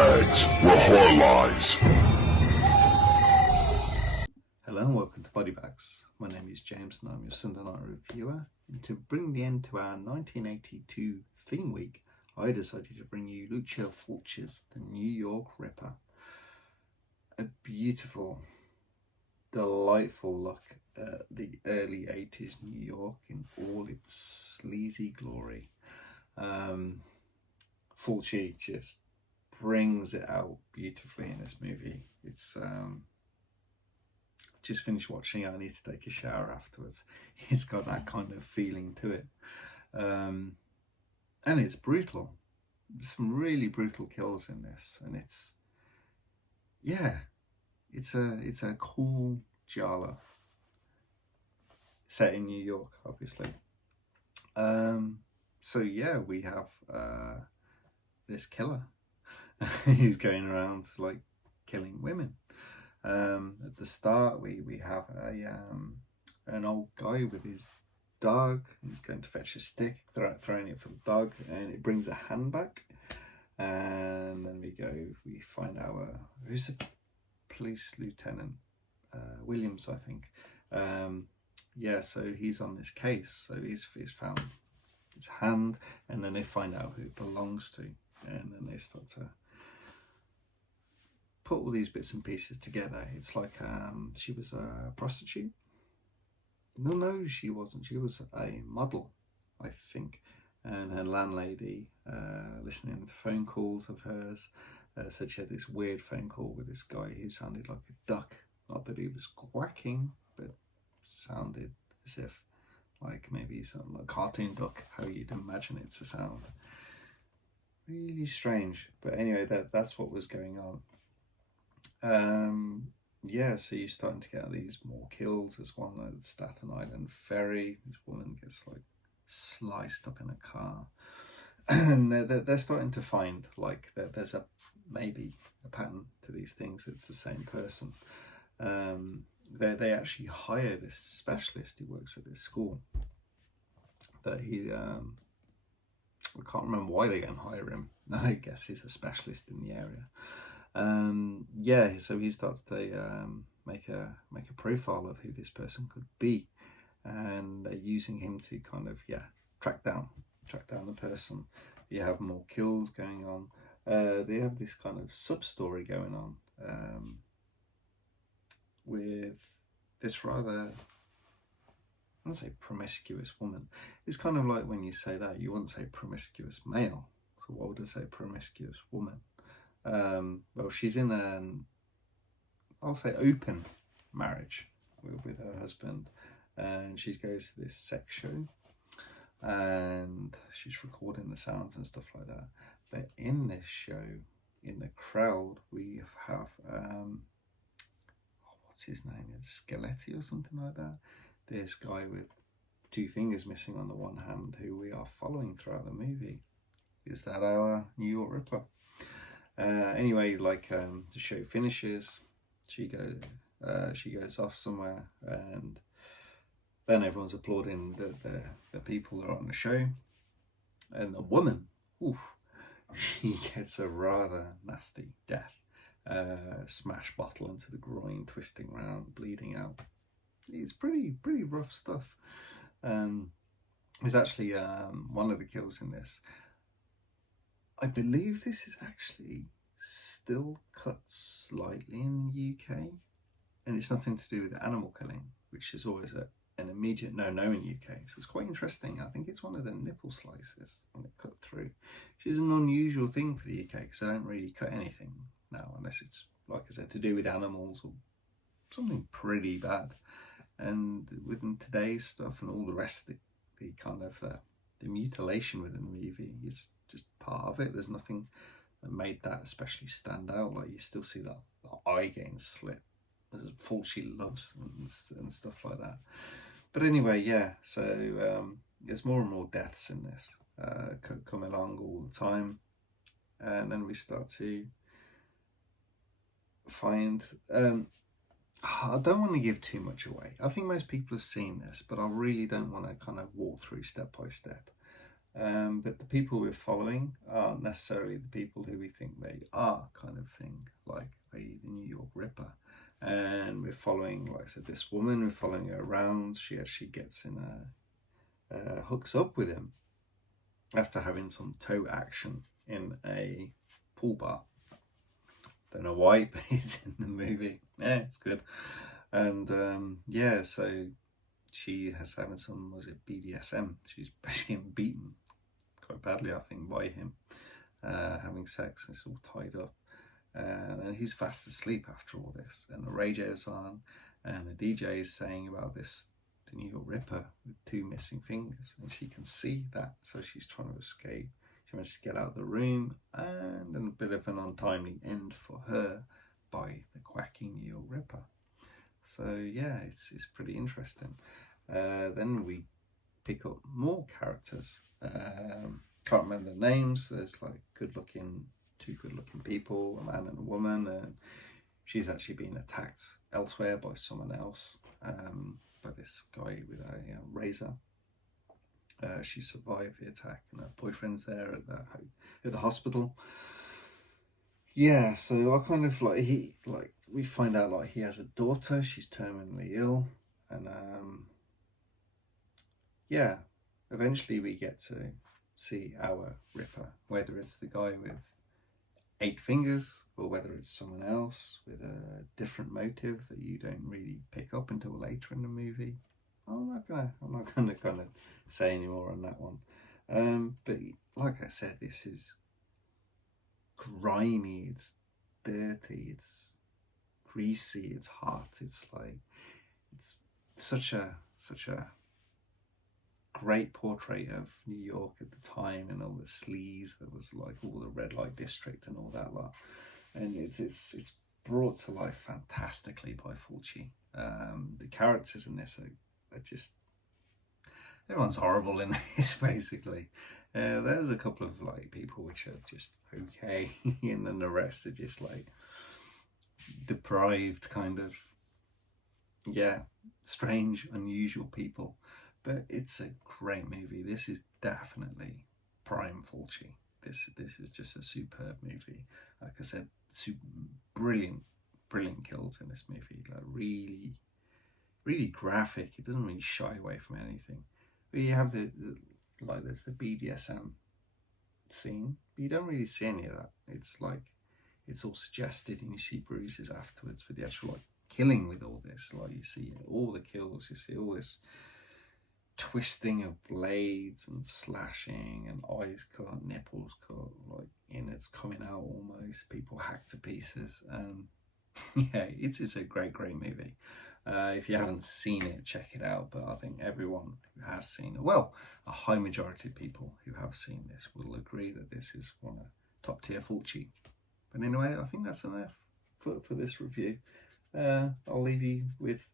bags were horror lies. Hello and welcome to Body Bags. My name is James and I'm your Sunday night reviewer. And to bring the end to our 1982 theme week, I decided to bring you Lucio Fulci's The New York Ripper. A beautiful, delightful look at the early 80s New York in all its sleazy glory. Fulci just brings it out beautifully in this movie. It's just finished watching it. I need to take a shower afterwards. It's got that kind of feeling to it, and it's brutal. There's some really brutal kills in this, and it's a cool giallo set in New York, obviously. So yeah, we have this killer who's going around like killing women. At the start, we have an old guy with his dog. He's going to fetch a stick, throwing it for the dog, and it brings a hand back. And then we find out who's the police lieutenant, Williams, I think. So he's on this case. So he's found his hand, and then they find out who it belongs to, and then they start to put all these bits and pieces together. It's like she was a prostitute. No, she wasn't. She was a model, I think. And her landlady, listening to phone calls of hers, said she had this weird phone call with this guy who sounded like a duck. Not that he was quacking, but sounded as if like maybe some like cartoon duck, how you'd imagine it to sound. Really strange. But anyway, that's what was going on. So you're starting to get these more kills. There's one at Staten Island Ferry. This woman gets like sliced up in a car, and they're starting to find like there's maybe a pattern to these things. It's the same person. They actually hire this specialist who works at this school. That he I can't remember why they go and hire him. I guess he's a specialist in the area. So he starts to make a profile of who this person could be, and they're using him to kind of track down the person. You have more kills going on. They have this kind of sub story going on with this rather, I wouldn't say promiscuous woman. It's kind of like when you say that, you wouldn't say promiscuous male. So why would I say promiscuous woman? Well, she's in I'll say open marriage with her husband, and she goes to this sex show, and she's recording the sounds and stuff like that. But in this show, in the crowd, we have what's his name? It's Skeletti or something like that. This guy with two fingers missing on the one hand, who we are following throughout the movie. Is that our New York Ripper? Anyway, the show finishes, she goes off somewhere, and then everyone's applauding the people that are on the show, and the woman, she gets a rather nasty death. Smash bottle into the groin, twisting around, bleeding out. It's pretty rough stuff. There's actually one of the kills in this. I believe this is actually still cut slightly in the UK, and it's nothing to do with animal killing, which is always an immediate no-no in the UK. So it's quite interesting. I think it's one of the nipple slices when it cut through, which is an unusual thing for the UK, because I don't really cut anything now unless it's, like I said, to do with animals or something pretty bad. And within today's stuff and all the rest of the kind of the mutilation within the movie is just part of it. There's nothing that made that especially stand out. Like, you still see the eye getting slit, as Fulci loves and stuff like that. But anyway, so there's more and more deaths in this come along all the time, and then we start to find I don't want to give too much away. I think most people have seen this, but I really don't want to kind of walk through step by step. But the people we're following aren't necessarily the people who we think they are, kind of thing, like the New York Ripper. And we're following, like I said, this woman, we're following her around. She actually gets in hooks up with him after having some toe action in a pool bar. Don't know why, but it's in the movie. Yeah, it's good. And yeah, so she has having some, was it BDSM? She's basically getting beaten quite badly, I think, by him, having sex, and it's all tied up. And he's fast asleep after all this, and the radio's on, and the DJ is saying about this, the New York Ripper with 2 missing fingers, and she can see that, so she's trying to escape. She manages to get out of the room, and a bit of an untimely end for her by the quacking New York Ripper. So yeah, it's pretty interesting. Then we pick up more characters. Can't remember the names. There's like two good-looking people, a man and a woman, and she's actually being attacked elsewhere by someone else, by this guy with a razor. She survived the attack, and her boyfriend's there at the hospital. Yeah, so I kind of we find out like he has a daughter. She's terminally ill, and yeah, eventually we get to see our Ripper, whether it's the guy with 8 fingers or whether it's someone else with a different motive that you don't really pick up until later in the movie. I'm not gonna kind of say any more on that one. But like I said, this is grimy, it's dirty, it's greasy, it's hot. It's such a great portrait of New York at the time, and all the sleaze that was like all the red light district and all that lot. And it's brought to life fantastically by Fulci. The characters in this are just, everyone's horrible in this basically. There's a couple of like people which are just okay, and then the rest are just like deprived, kind of, yeah, strange, unusual people. But it's a great movie. This is definitely prime Fulci. This is just a superb movie. Like I said, brilliant kills in this movie. Like really graphic. It doesn't really shy away from anything. But you have there's the BDSM scene, but you don't really see any of that. It's like, it's all suggested, and you see bruises afterwards with the actual like killing with all this. Like you see all the kills, you see all this twisting of blades and slashing and eyes cut, nipples cut, like innards coming out almost, people hacked to pieces. Yeah, it's a great movie. If you haven't seen it, check it out. But I think everyone who has seen it, well, a high majority of people who have seen this will agree that this is one of top tier Fulci. But anyway, I think that's enough for this review. I'll leave you with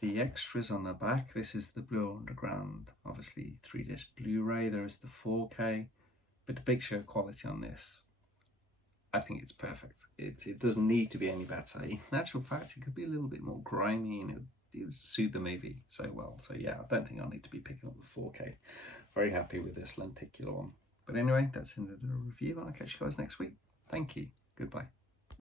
the extras on the back. This is the Blue Underground, obviously 3-disc Blu-ray. There is the 4K, but the picture quality on this, I think it's perfect. It doesn't need to be any better. In actual fact, it could be a little bit more grimy, and it would suit the movie so well. So yeah, I don't think I'll need to be picking up the 4K. Very happy with this lenticular one. But anyway, that's the end of the review. I'll catch you guys next week. Thank you. Goodbye.